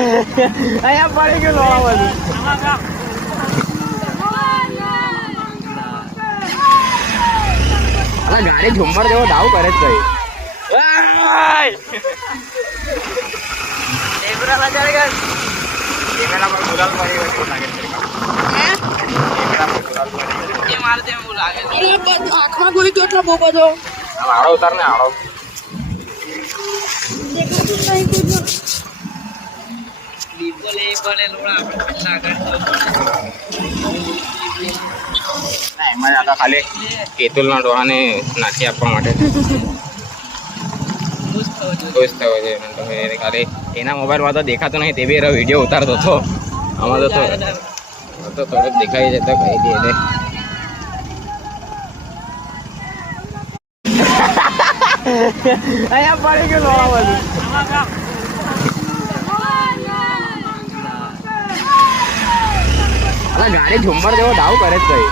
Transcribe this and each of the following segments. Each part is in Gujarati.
અહીંયા પડી ગયું લોળા બધું. અલા ગાડી ઝુંમર જેવો ડાવ કરે જ ભાઈ. આંખમાં ગોળી કેટલો બહુ બધો આડો ઉતાર ને આડો. એમાં આ તો ખાલી કેતુલના ડોહાને નાખી આપવા માટે ખુશ થયો છે. ખાલી એના મોબાઈલમાં તો દેખાતો નહીં, તે બી એનો વિડીયો ઉતારતો હતો. આમાં તો થોડોક દેખાઈ જતો કહી દે એટલે અહીંયા પડી ગયું લોળા બધું. અલા ગાડી ઝુંમર જેવો ડાવ કરે જ ભાઈ.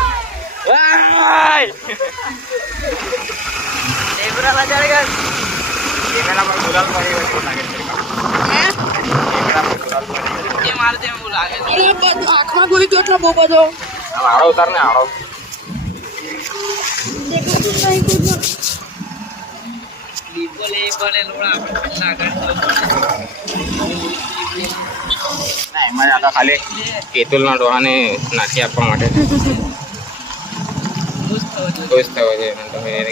આંખમાં ગોળી કેટલો બહુ બધો આડો ઉતાર ને આડો. એમાં આ તો ખાલી કેતુલના ડોહાને નાખી આપવા માટે ખુશ થયો છે.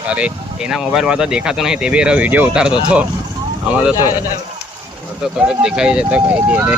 ખાલી એના મોબાઈલમાં તો દેખાતો નહીં, તે બી એનો વિડીયો ઉતારતો હતો. આમાં તો થોડોક દેખાઈ જતો કહી દે એટલે